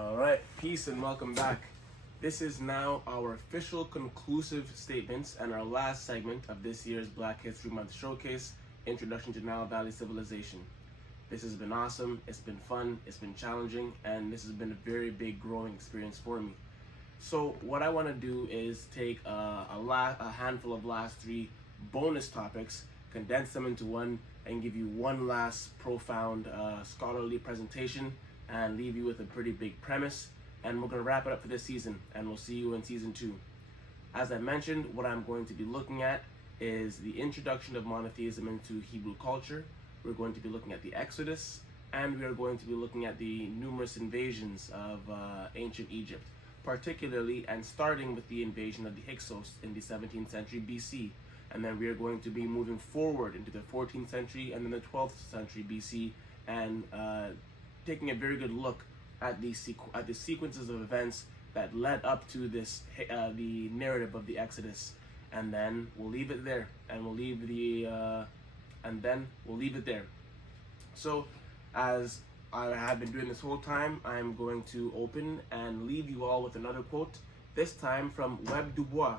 All right, peace and welcome back. This is now our official conclusive statements and our last segment of this year's Black History Month Showcase, Introduction to Nile Valley Civilization. This has been awesome, it's been fun, it's been challenging, and this has been a very big growing experience for me. So what I want to do is take a handful of last three bonus topics, condense them into one, and give you one last profound scholarly presentation and leave you with a pretty big premise. And we're going to wrap it up for this season, and we'll see you in season 2. As I mentioned, what I'm going to be looking at is the introduction of monotheism into Hebrew culture. We're going to be looking at the Exodus, and we are going to be looking at the numerous invasions of ancient Egypt, particularly and starting with the invasion of the Hyksos in the 17th century BC. And then we are going to be moving forward into the 14th century and then the 12th century BC, and taking a very good look at the sequences of events that led up to this the narrative of the Exodus. And then we'll leave it there, and we'll leave it there. So, as I have been doing this whole time, I'm going to open and leave you all with another quote, this time from Webb Dubois.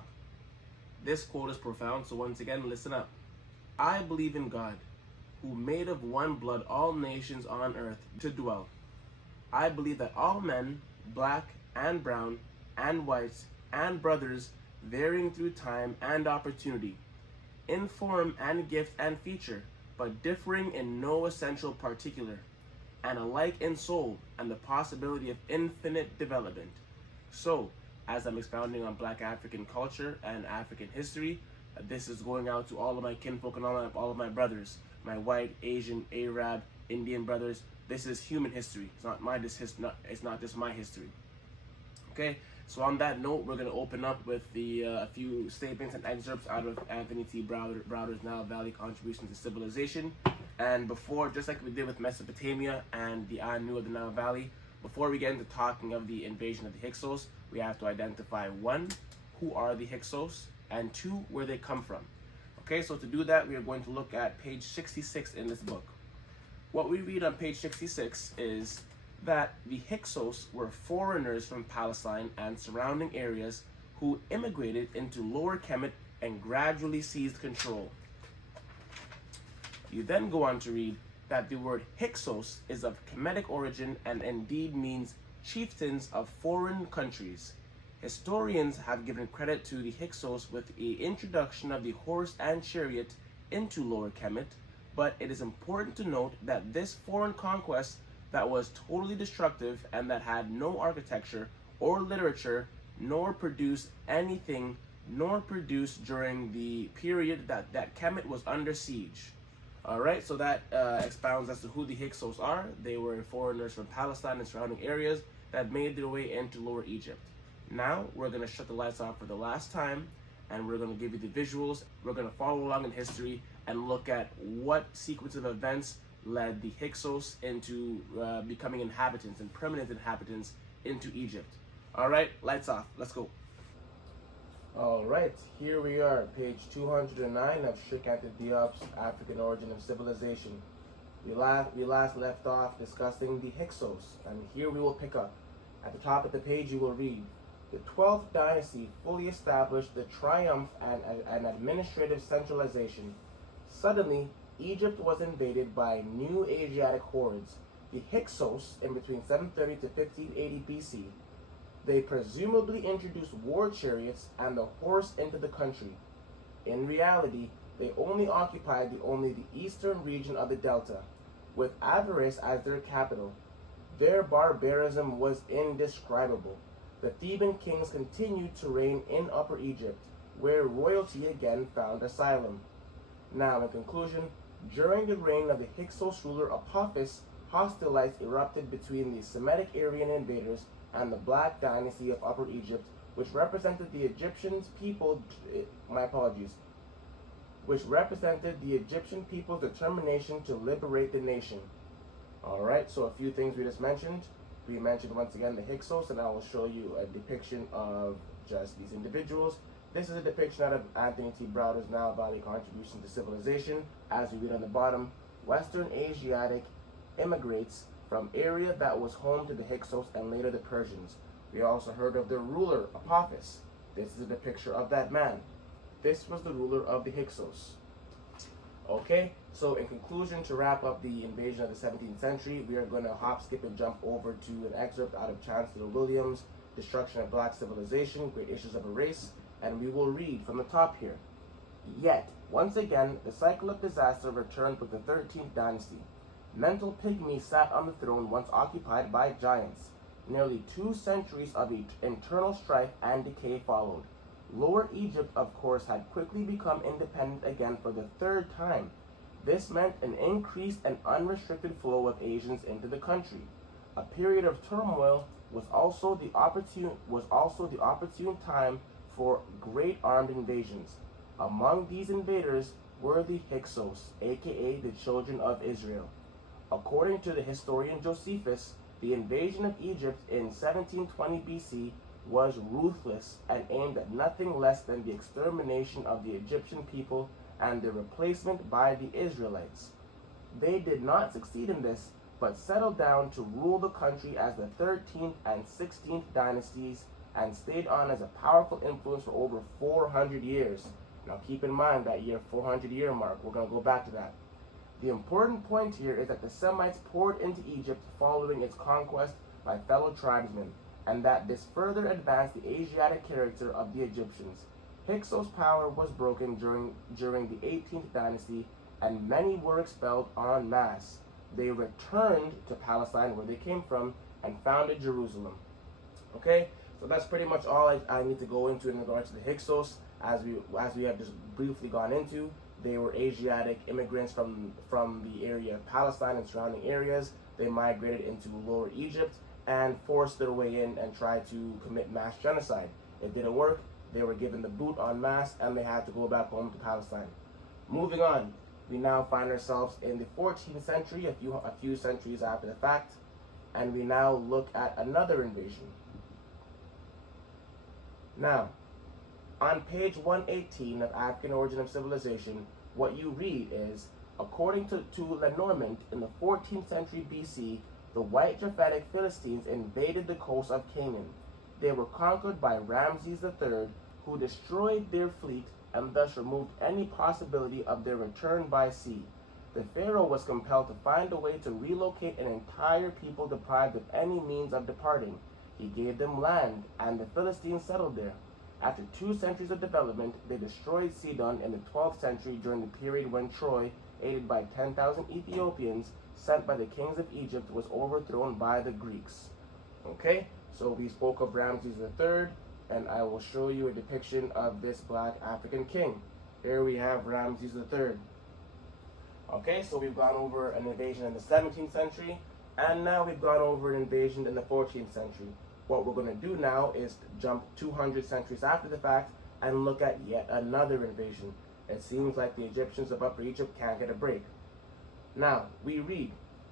This quote is profound, so once again, listen up. I believe in God, who made of one blood all nations on earth to dwell. I believe that all men, black and brown and white and brothers, varying through time and opportunity, in form and gift and feature, but differing in no essential particular, and alike in soul and the possibility of infinite development. So, as I'm expounding on Black African culture and African history, this is going out to all of my kinfolk and all of my brothers, my white, Asian, Arab, Indian brothers. This is human history. It's not just my history. Okay, so on that note, we're going to open up with a few statements and excerpts out of Anthony T. Browder's Nile Valley Contributions to Civilization. And before, just like we did with Mesopotamia and the Anu of the Nile Valley, before we get into talking of the invasion of the Hyksos, we have to identify 1, who are the Hyksos, and 2, where they come from. Okay, so to do that, we are going to look at page 66 in this book. What we read on page 66 is that the Hyksos were foreigners from Palestine and surrounding areas who immigrated into Lower Kemet and gradually seized control. You then go on to read that the word Hyksos is of Kemetic origin and indeed means chieftains of foreign countries. Historians have given credit to the Hyksos with the introduction of the horse and chariot into Lower Kemet, but it is important to note that this foreign conquest that was totally destructive and that had no architecture or literature, nor produced during the period that Kemet was under siege. Alright, so that expounds as to who the Hyksos are. They were foreigners from Palestine and surrounding areas that made their way into Lower Egypt. Now, we're going to shut the lights off for the last time, and we're going to give you the visuals. We're going to follow along in history and look at what sequence of events led the Hyksos into becoming inhabitants and permanent inhabitants into Egypt. Alright, lights off. Let's go. Alright, here we are, page 209 of Sheikh Anta Diop's African Origin of Civilization. We last left off discussing the Hyksos, and here we will pick up. At the top of the page you will read, the 12th dynasty fully established the triumph and administrative centralization. Suddenly, Egypt was invaded by new Asiatic hordes, the Hyksos, in between 730 to 1580 BC. They presumably introduced war chariots and the horse into the country. In reality, they only occupied the eastern region of the Delta, with Avaris as their capital. Their barbarism was indescribable. The Theban kings continued to reign in Upper Egypt, where royalty again found asylum. Now, in conclusion, during the reign of the Hyksos ruler Apophis, hostilities erupted between the Semitic Aryan invaders and the Black Dynasty of Upper Egypt, which represented the Egyptian people's determination to liberate the nation. Alright, so a few things we just mentioned. We mentioned once again the Hyksos, and I will show you a depiction of just these individuals. This is a depiction out of Anthony T. Browder's Nile Valley Contributions to Civilization. As we read on the bottom, Western Asiatic immigrants from area that was home to the Hyksos and later the Persians. We also heard of their ruler, Apophis. This is a picture of that man. This was the ruler of the Hyksos. Okay, so in conclusion, to wrap up the invasion of the 17th century, we are going to hop, skip, and jump over to an excerpt out of Chancellor Williams' Destruction of Black Civilization, Great Issues of a Race, and we will read from the top here. Yet, once again, the cycle of disaster returned with the 13th dynasty. Mental pygmies sat on the throne once occupied by giants. Nearly 2 centuries of internal strife and decay followed. Lower Egypt, of course, had quickly become independent again for the 3rd time. This meant an increased and unrestricted flow of Asians into the country. A period of turmoil was also the opportune time for great armed invasions. Among these invaders were the Hyksos, aka the children of Israel. According to the historian Josephus, the invasion of Egypt in 1720 BC was ruthless and aimed at nothing less than the extermination of the Egyptian people and their replacement by the Israelites. They did not succeed in this, but settled down to rule the country as the 13th and 16th dynasties and stayed on as a powerful influence for over 400 years. Now keep in mind that 400 year mark. We're going to go back to that. The important point here is that the Semites poured into Egypt following its conquest by fellow tribesmen, and that this further advanced the Asiatic character of the Egyptians. Hyksos' power was broken during the 18th dynasty, and many were expelled en masse. They returned to Palestine, where they came from, and founded Jerusalem. Okay, so that's pretty much all I need to go into in regards to the Hyksos. As we have just briefly gone into, they were Asiatic immigrants from the area of Palestine and surrounding areas. They migrated into Lower Egypt and forced their way in and tried to commit mass genocide. It didn't work. They were given the boot en masse and they had to go back home to Palestine. Moving on, we now find ourselves in the 14th century, a few centuries after the fact, and we now look at another invasion. Now, on page 118 of African Origin of Civilization, what you read is, according to Lenormand, in the 14th century BC, the white Japhetic Philistines invaded the coast of Canaan. They were conquered by Ramses III, who destroyed their fleet and thus removed any possibility of their return by sea. The pharaoh was compelled to find a way to relocate an entire people deprived of any means of departing. He gave them land, and the Philistines settled there. After 2 centuries of development, they destroyed Sidon in the 12th century during the period when Troy, aided by 10,000 Ethiopians sent by the kings of Egypt, was overthrown by the Greeks. Okay, so we spoke of Ramses III, and I will show you a depiction of this black African king. Here we have Ramses III. Okay, so we've gone over an invasion in the 17th century, and now we've gone over an invasion in the 14th century. What we're going to do now is jump 200 centuries after the fact and look at yet another invasion. It seems like the Egyptians of Upper Egypt can't get a break. Now, we read,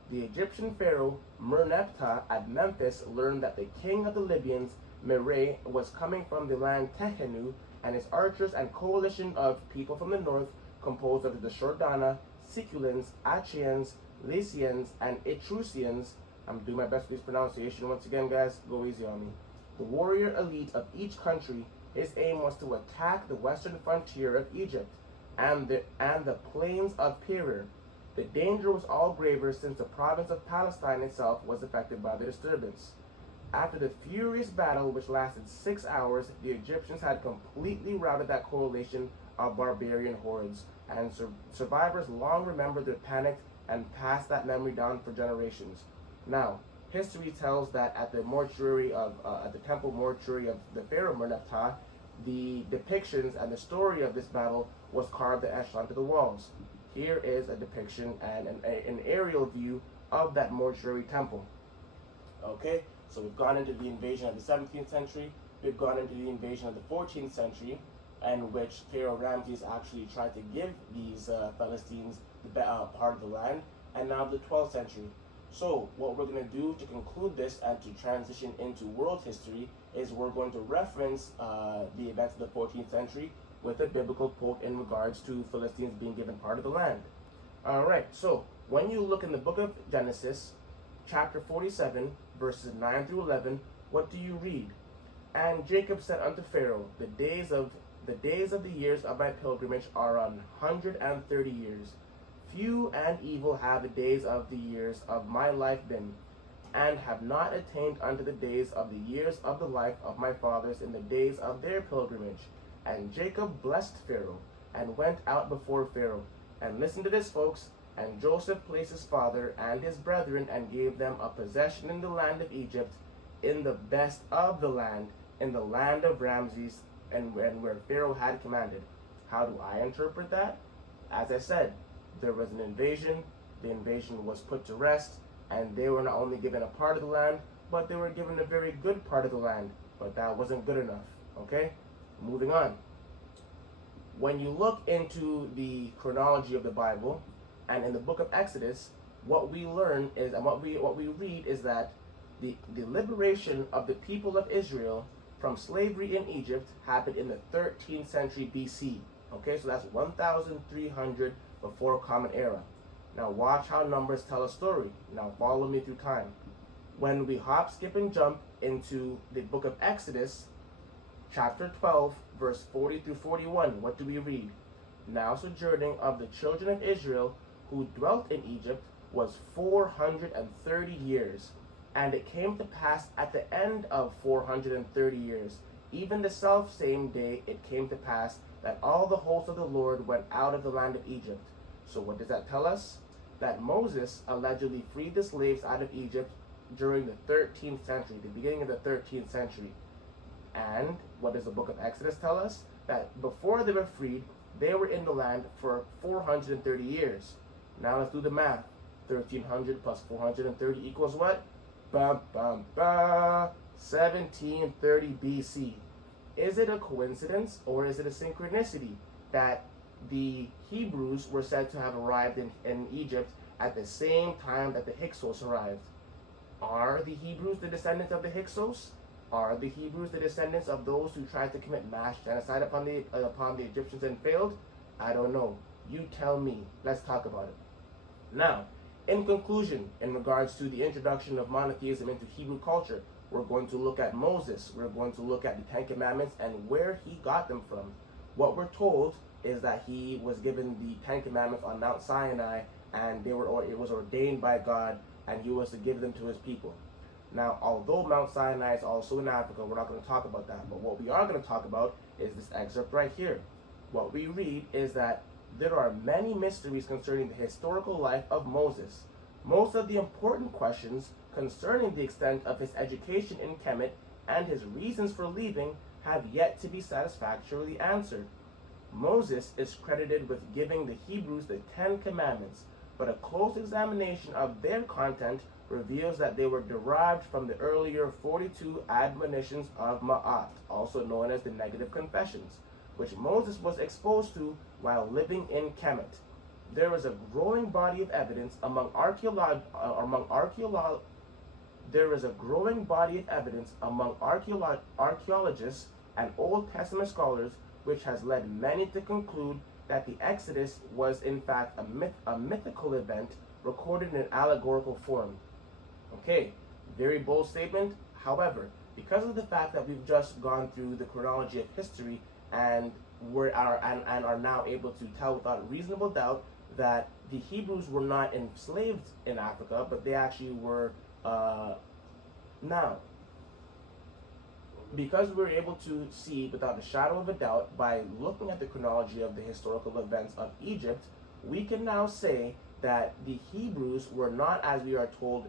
the Egyptian pharaoh Merneptah at Memphis learned that the king of the Libyans, Mire, was coming from the land Tehenu, and his archers and coalition of people from the north, composed of the Shordana, Siculans, Achaeans, Lycians, and Etrusians. I'm doing my best with this pronunciation. Once again, guys, go easy on me. The warrior elite of each country, his aim was to attack the western frontier of Egypt and the plains of Perir. The danger was all graver since the province of Palestine itself was affected by the disturbance. After the furious battle, which lasted 6 hours, the Egyptians had completely routed that coalition of barbarian hordes, and survivors long remembered their panic and passed that memory down for generations. Now, history tells that at the temple mortuary of the pharaoh Merneptah, the depictions and the story of this battle was carved etched onto the walls. Here is a depiction and an aerial view of that mortuary temple. Okay, so we've gone into the invasion of the 17th century, we've gone into the invasion of the 14th century, in which Pharaoh Ramses actually tried to give these Philistines the part of the land, and now the 12th century. So what we're going to do to conclude this and to transition into world history is we're going to reference the events of the 14th century with a biblical quote in regards to Philistines being given part of the land. Alright, so when you look in the book of Genesis, chapter 47, verses 9 through 11, what do you read? And Jacob said unto Pharaoh, the days of the years of my pilgrimage are 130 years. Few and evil have the days of the years of my life been, and have not attained unto the days of the years of the life of my fathers in the days of their pilgrimage. And Jacob blessed Pharaoh, and went out before Pharaoh. And listen to this, folks. And Joseph placed his father and his brethren, and gave them a possession in the land of Egypt, in the best of the land, in the land of Ramses, and where Pharaoh had commanded. How do I interpret that? As I said, there was an invasion, the invasion was put to rest, and they were not only given a part of the land, but they were given a very good part of the land. But that wasn't good enough, okay? Moving on. When you look into the chronology of the Bible, and in the book of Exodus, what we learn is, and what we read is that the liberation of the people of Israel from slavery in Egypt happened in the 13th century BC. Okay, so that's 1,300 before Common Era. Now watch how numbers tell a story. Now follow me through time. When we hop, skip, and jump into the book of Exodus, chapter 12, verse 40 through 41, what do we read? Now sojourning of the children of Israel who dwelt in Egypt was 430 years. And it came to pass at the end of 430 years, even the self same day it came to pass, that all the hosts of the Lord went out of the land of Egypt. So what does that tell us? That Moses allegedly freed the slaves out of Egypt during the 13th century, the beginning of the 13th century. And what does the book of Exodus tell us? That before they were freed, they were in the land for 430 years. Now let's do the math. 1300 plus 430 equals what? 1730 BC. Is it a coincidence or is it a synchronicity that the Hebrews were said to have arrived in Egypt at the same time that the Hyksos arrived? Are the Hebrews the descendants of the Hyksos? Are the Hebrews the descendants of those who tried to commit mass genocide upon the Egyptians and failed? I don't know. You tell me. Let's talk about it. Now, in conclusion, in regards to the introduction of monotheism into Hebrew culture, we're going to look at Moses. We're going to look at the Ten Commandments and where he got them from. What we're told is that he was given the Ten Commandments on Mount Sinai, and it was ordained by God, and he was to give them to his people. Now, although Mount Sinai is also in Africa, we're not going to talk about that. But what we are going to talk about is this excerpt right here. What we read is that there are many mysteries concerning the historical life of Moses. Most of the important questions concerning the extent of his education in Kemet and his reasons for leaving have yet to be satisfactorily answered. Moses is credited with giving the Hebrews the 10 Commandments, but a close examination of their content reveals that they were derived from the earlier 42 admonitions of Ma'at, also known as the negative confessions, which Moses was exposed to while living in Kemet. There is a growing body of evidence among archaeologists and Old Testament scholars, which has led many to conclude that the Exodus was in fact a mythical event recorded in allegorical form. Okay, very bold statement. However, because of the fact that we've just gone through the chronology of history and are now able to tell without reasonable doubt that the Hebrews were not enslaved in Africa, but they actually were now. Because we're able to see without a shadow of a doubt by looking at the chronology of the historical events of Egypt, we can now say that the Hebrews were not, as we are told,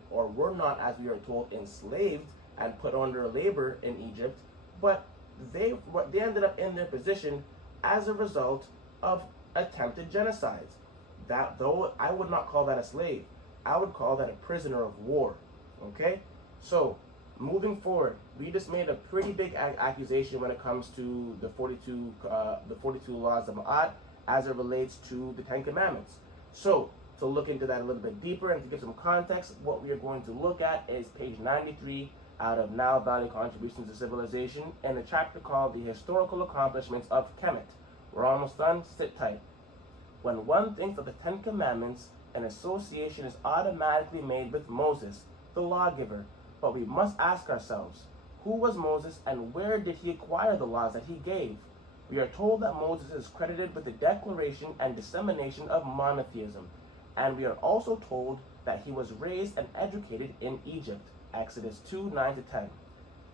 enslaved and put under labor in Egypt, but they ended up in their position as a result of attempted genocides. That, though I would not call that a slave, I would call that a prisoner of war. Okay, so moving forward, we just made a pretty big accusation when it comes to the 42 laws of Ma'at as it relates to the 10 Commandments. So to look into that a little bit deeper and to give some context, what we are going to look at is page 93 out of Now Value Contributions to Civilization in a chapter called The Historical Accomplishments of Kemet. We're almost done. Sit tight. When one thinks of the 10 Commandments, an association is automatically made with Moses, the lawgiver. But we must ask ourselves, who was Moses and where did he acquire the laws that he gave? We are told that Moses is credited with the declaration and dissemination of monotheism, and we are also told that he was raised and educated in Egypt. Exodus 2:9-10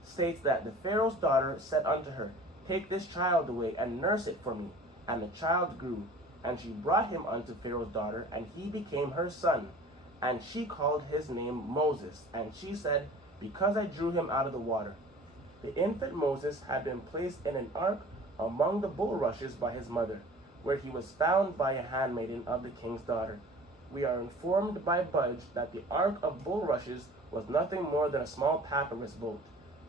states that the Pharaoh's daughter said unto her, Take this child away and nurse it for me. And the child grew, and she brought him unto Pharaoh's daughter, and he became her son. And she called his name Moses, and she said, Because I drew him out of the water. The infant Moses had been placed in an ark among the bulrushes by his mother, where he was found by a handmaiden of the king's daughter. We are informed by Budge that the ark of bulrushes was nothing more than a small papyrus boat.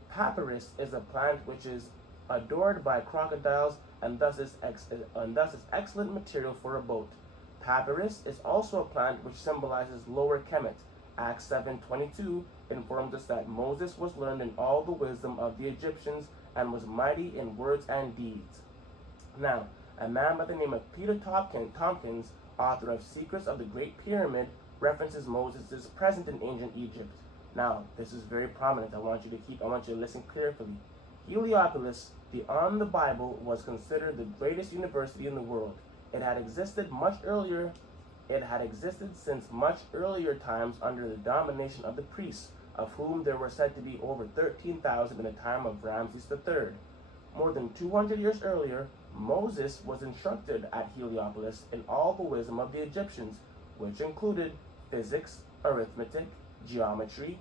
Papyrus is a plant which is adored by crocodiles and thus is excellent material for a boat. Papyrus is also a plant which symbolizes Lower Kemet. Acts 7:22 informs us that Moses was learned in all the wisdom of the Egyptians and was mighty in words and deeds. Now, a man by the name of Peter Tompkins, author of Secrets of the Great Pyramid, references Moses is present in ancient Egypt. Now, this is very prominent. I want you to listen carefully. Heliopolis, beyond the Bible, was considered the greatest university in the world. It had existed since much earlier times under the domination of the priests, of whom there were said to be over 13,000 in the time of Ramses III. More than 200 years earlier, Moses was instructed at Heliopolis in all the wisdom of the Egyptians, which included physics, arithmetic, geometry,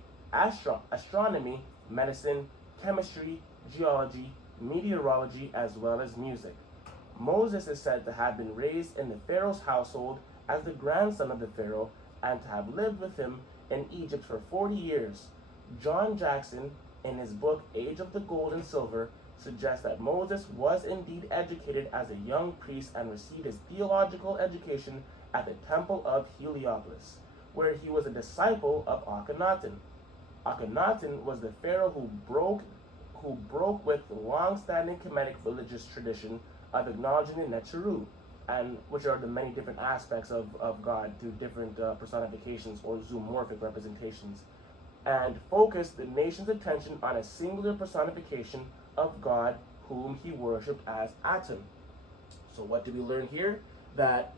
astronomy, medicine, chemistry, geology, meteorology, as well as music. Moses is said to have been raised in the Pharaoh's household as the grandson of the Pharaoh and to have lived with him in Egypt for 40 years. John Jackson, in his book Age of the Gold and Silver, suggests that Moses was indeed educated as a young priest and received his theological education at the temple of Heliopolis, where he was a disciple of Akhenaten. Akhenaten was the pharaoh who broke with the long-standing Kemetic religious tradition of acknowledging the Neteru, and which are the many different aspects of God through different personifications or zoomorphic representations, and focused the nation's attention on a singular personification of God whom he worshipped as Atum. So what do we learn here? That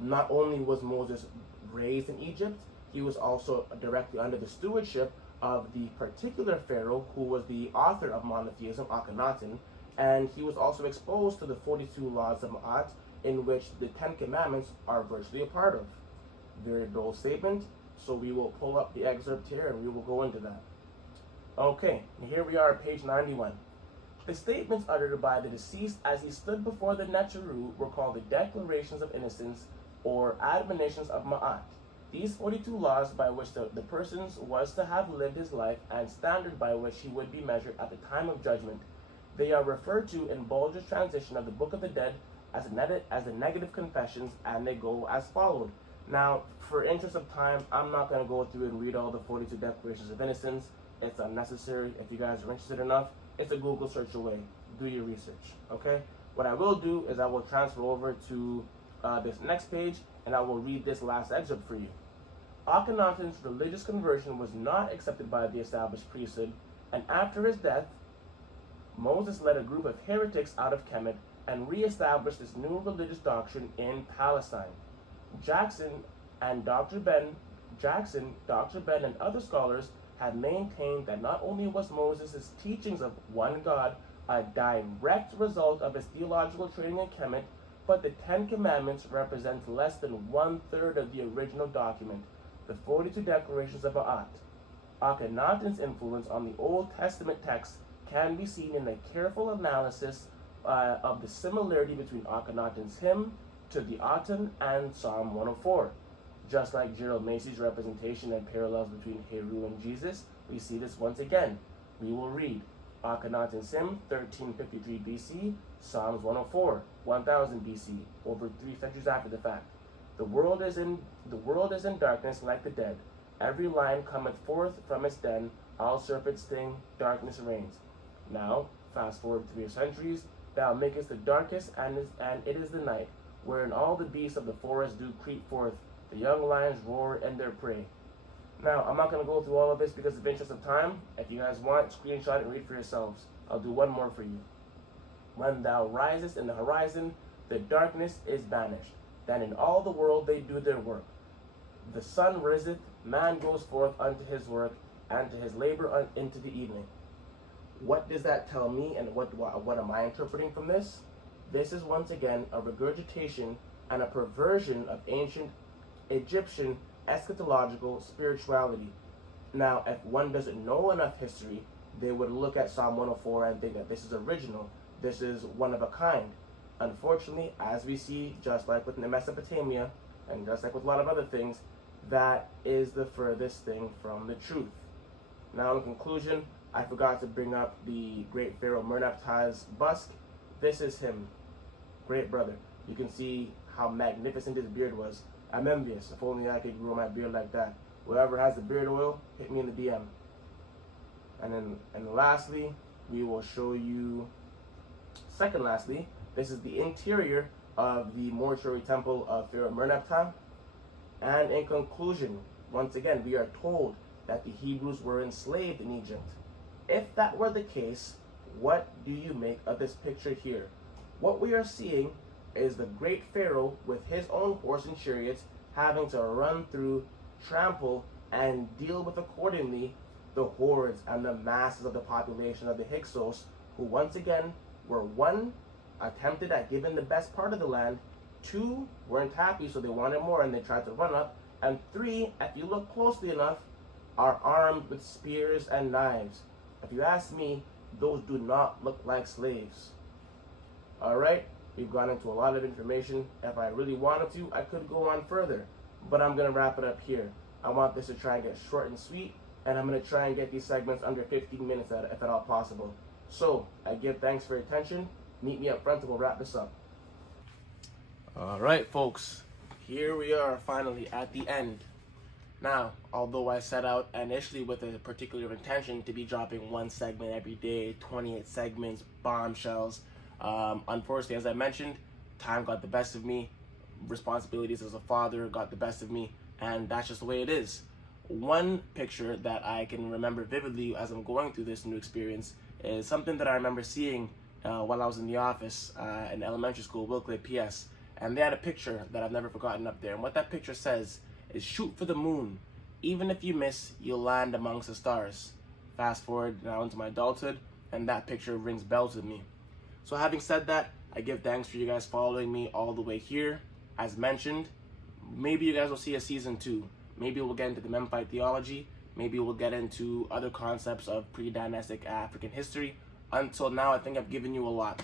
not only was Moses raised in Egypt, he was also directly under the stewardship of the particular pharaoh who was the author of monotheism, Akhenaten, and he was also exposed to the 42 laws of Ma'at, in which the 10 Commandments are virtually a part of. Very bold statement, so we will pull up the excerpt here and we will go into that. Okay, here we are at page 91. The statements uttered by the deceased as he stood before the Neteru were called the Declarations of Innocence or Admonitions of Ma'at. These 42 laws by which the person was to have lived his life and standard by which he would be measured at the time of judgment. They are referred to in Bulger's transition of the Book of the Dead as the negative confessions, and they go as followed. Now, for interest of time, I'm not going to go through and read all the 42 Declarations of Innocence. It's unnecessary. If you guys are interested enough, it's a Google search away. Do your research, okay? What I will do is I will transfer over to this next page, and I will read this last excerpt for you. Akhenaten's religious conversion was not accepted by the established priesthood, and after his death, Moses led a group of heretics out of Kemet and re-established this new religious doctrine in Palestine. Jackson, Dr. Ben, and other scholars have maintained that not only was Moses' teachings of one God a direct result of his theological training in Kemet, but the 10 Commandments represent less than 1/3 of the original document, the 42 Declarations of Ma'at. Akhenaten's influence on the Old Testament text can be seen in a careful analysis of the similarity between Akhenaten's hymn to the Aten and Psalm 104. Just like Gerald Macy's representation and parallels between Heru and Jesus, we see this once again. We will read Akhenaten's hymn, 1353 BC, Psalms 104, 1000 BC, over 3 centuries after the fact. The world is in darkness like the dead. Every lion cometh forth from its den, all serpents sting, darkness reigns. Now, fast forward 3 centuries, thou makest the darkest, and it is the night, wherein all the beasts of the forest do creep forth, the young lions roar in their prey. Now, I'm not going to go through all of this because of interest of time. If you guys want, screenshot and read for yourselves. I'll do one more for you. When thou risest in the horizon, the darkness is banished. Then in all the world they do their work. The sun riseth, man goes forth unto his work, and to his labor into the evening. What does that tell me, and what am I interpreting from this? This is once again a regurgitation and a perversion of ancient Egyptian eschatological spirituality. Now, if one doesn't know enough history, they would look at Psalm 104 and think that this is original, this is one of a kind. Unfortunately, as we see, just like with Mesopotamia, and just like with a lot of other things, that is the furthest thing from the truth. Now, in conclusion, I forgot to bring up the great Pharaoh Merneptah's bust. This is him, great brother. You can see how magnificent his beard was. I'm envious. If only I could grow my beard like that. Whoever has the beard oil, hit me in the DM. And lastly, we will show you, lastly, this is the interior of the mortuary temple of Pharaoh Merneptah. And in conclusion, once again, we are told that the Hebrews were enslaved in Egypt. If that were the case, what do you make of this picture here? What we are seeing is the great Pharaoh with his own horse and chariots having to run through, trample, and deal with accordingly the hordes and the masses of the population of the Hyksos, who once again were, one, attempted at giving the best part of the land, two, weren't happy so they wanted more and they tried to run up, and three, if you look closely enough, are armed with spears and knives. If you ask me, those do not look like slaves. Alright, we've gone into a lot of information. If I really wanted to, I could go on further, but I'm going to wrap it up here. I want this to try and get short and sweet, and I'm going to try and get these segments under 15 minutes if at all possible. So, I give thanks for your attention. Meet me up front and we'll wrap this up. Alright folks, here we are finally at the end. Now, although I set out initially with a particular intention to be dropping one segment every day, 28 segments, bombshells, unfortunately, as I mentioned, time got the best of me, responsibilities as a father got the best of me, and that's just the way it is. One picture that I can remember vividly as I'm going through this new experience is something that I remember seeing while I was in the office in elementary school, Wilkley PS, and they had a picture that I've never forgotten up there, and what that picture says is shoot for the moon. Even if you miss, you'll land amongst the stars. Fast forward now into my adulthood, and that picture rings bells with me. So having said that, I give thanks for you guys following me all the way here. As mentioned, maybe you guys will see a season 2. Maybe we'll get into the Memphite theology. Maybe we'll get into other concepts of pre-dynastic African history. Until now, I think I've given you a lot.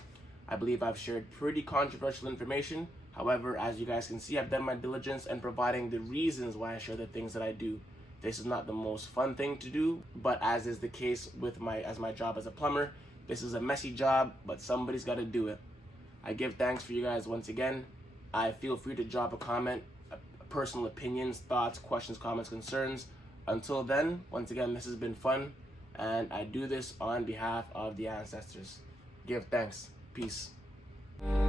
I believe I've shared pretty controversial information. However, as you guys can see, I've done my diligence in providing the reasons why I share the things that I do. This is not the most fun thing to do, but as is the case with my job as a plumber, this is a messy job, but somebody's got to do it. I give thanks for you guys once again. I feel free to drop a comment, personal opinions, thoughts, questions, comments, concerns. Until then, once again, this has been fun, and I do this on behalf of the ancestors. Give thanks. Peace.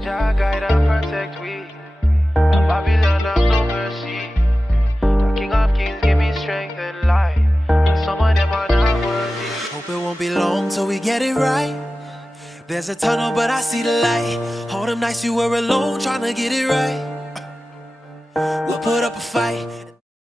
Jah guide and protect we. A Babylon have no mercy. The King of Kings give me strength and life. And some of them are not worthy. Hope it won't be long till we get it right. There's a tunnel, but I see the light. All them nights you were alone trying to get it right. We'll put up a fight.